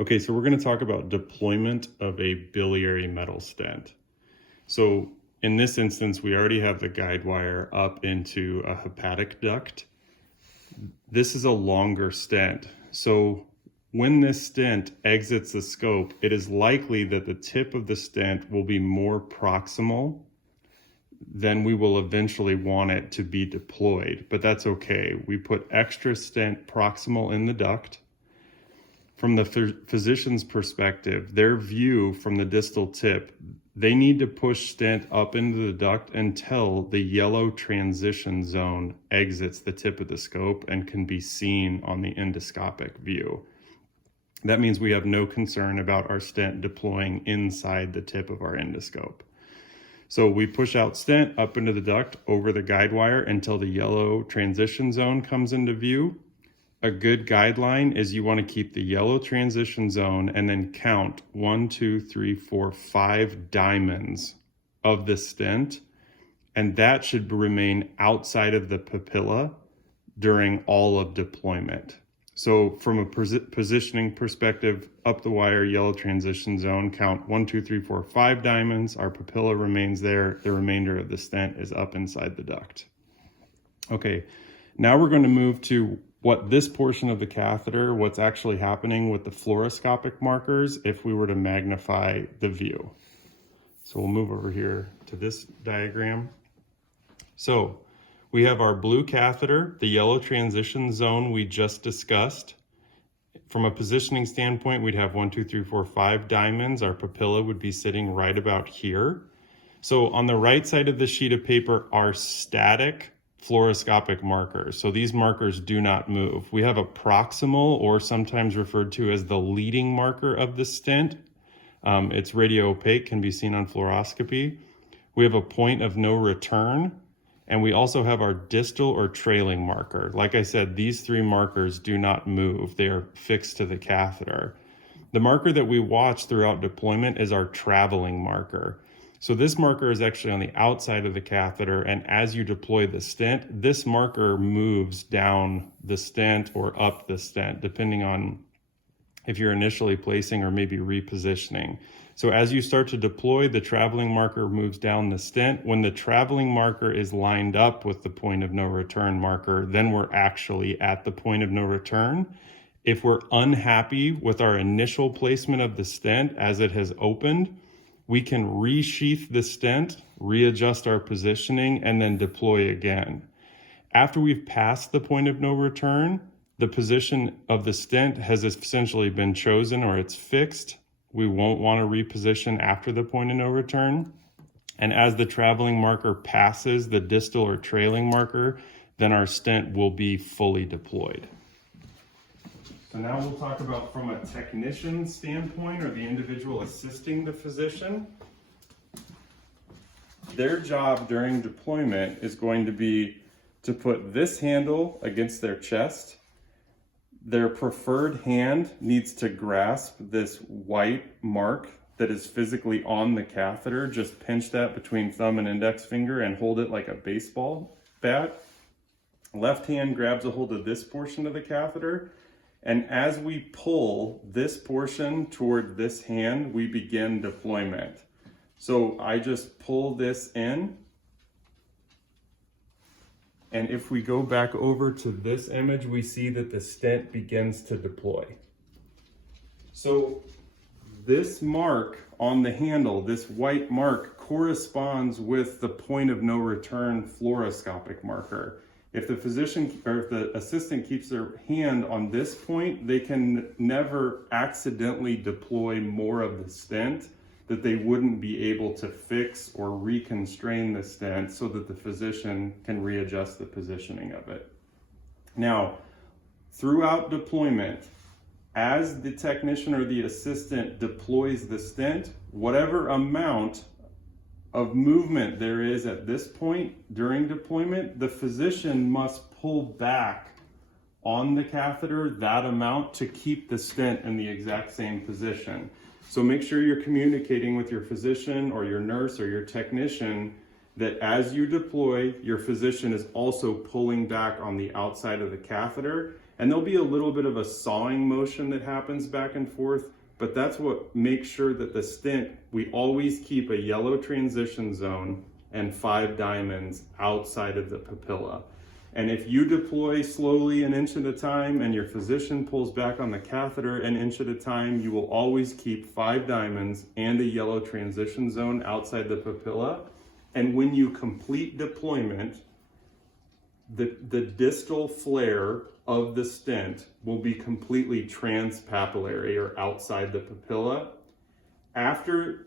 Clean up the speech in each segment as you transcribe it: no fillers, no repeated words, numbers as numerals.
Okay, so we're going to talk about deployment of a biliary metal stent. So in this instance, we already have the guide wire up into a hepatic duct. This is a longer stent. So when this stent exits the scope, it is likely that the tip of the stent will be more proximal than we will eventually want it to be deployed, but that's okay. We put extra stent proximal in the duct. From the physician's perspective, their view from the distal tip, they need to push stent up into the duct until the yellow transition zone exits the tip of the scope and can be seen on the endoscopic view. That means we have no concern about our stent deploying inside the tip of our endoscope. So we push out stent up into the duct over the guide wire until the yellow transition zone comes into view. A good guideline is you want to keep the yellow transition zone and then count 1, 2, 3, 4, 5 diamonds of the stent, and that should remain outside of the papilla during all of deployment. So from a positioning perspective, up the wire, yellow transition zone, count 1, 2, 3, 4, 5 diamonds. Our papilla remains there. The remainder of the stent is up inside the duct. Okay, now we're going to move to what this portion of the catheter, what's actually happening with the fluoroscopic markers if we were to magnify the view. So we'll move over here to this diagram. So we have our blue catheter, the yellow transition zone we just discussed. From a positioning standpoint, we'd have 1, 2, 3, 4, 5 diamonds. Our papilla would be sitting right about here. So on the right side of the sheet of paper are static fluoroscopic markers. So these markers do not move. We have a proximal, or sometimes referred to as the leading marker of the stent. It's radio opaque, can be seen on fluoroscopy. We have a point of no return, and we also have our distal or trailing marker. Like I said, these three markers do not move. They are fixed to the catheter. The marker that we watch throughout deployment is our traveling marker. So this marker is actually on the outside of the catheter, and as you deploy the stent, this marker moves down the stent or up the stent, depending on if you're initially placing or maybe repositioning. So as you start to deploy, the traveling marker moves down the stent. When the traveling marker is lined up with the point of no return marker, then we're actually at the point of no return. If we're unhappy with our initial placement of the stent as it has opened, we can resheath the stent, readjust our positioning, and then deploy again. After we've passed the point of no return, the position of the stent has essentially been chosen, or it's fixed. We won't want to reposition after the point of no return. And as the traveling marker passes the distal or trailing marker, then our stent will be fully deployed. So now we'll talk about from a technician standpoint, or the individual assisting the physician. Their job during deployment is going to be to put this handle against their chest. Their preferred hand needs to grasp this white mark that is physically on the catheter. Just pinch that between thumb and index finger and hold it like a baseball bat. Left hand grabs a hold of this portion of the catheter. And as we pull this portion toward this hand, we begin deployment. So I just pull this in. And if we go back over to this image, we see that the stent begins to deploy. So this mark on the handle, this white mark, corresponds with the point of no return fluoroscopic marker. If the physician or if the assistant keeps their hand on this point, they can never accidentally deploy more of the stent that they wouldn't be able to fix or reconstrain the stent so that the physician can readjust the positioning of it. Now, throughout deployment, as the technician or the assistant deploys the stent, whatever amount of movement there is at this point during deployment, the physician must pull back on the catheter that amount to keep the stent in the exact same position. So make sure you're communicating with your physician or your nurse or your technician that as you deploy, your physician is also pulling back on the outside of the catheter, And there'll be a little bit of a sawing motion that happens back and forth, but that's what makes sure that the stent, we always keep a yellow transition zone and 5 diamonds outside of the papilla. And if you deploy slowly an inch at a time and your physician pulls back on the catheter an inch at a time, you will always keep 5 diamonds and a yellow transition zone outside the papilla. And when you complete deployment, the distal flare of the stent will be completely transpapillary or outside the papilla. After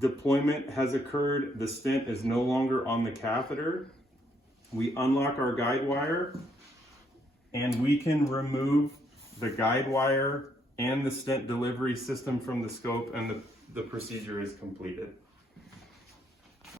deployment has occurred, the stent is no longer on the catheter. We unlock our guide wire and we can remove the guide wire and the stent delivery system from the scope, and the procedure is completed.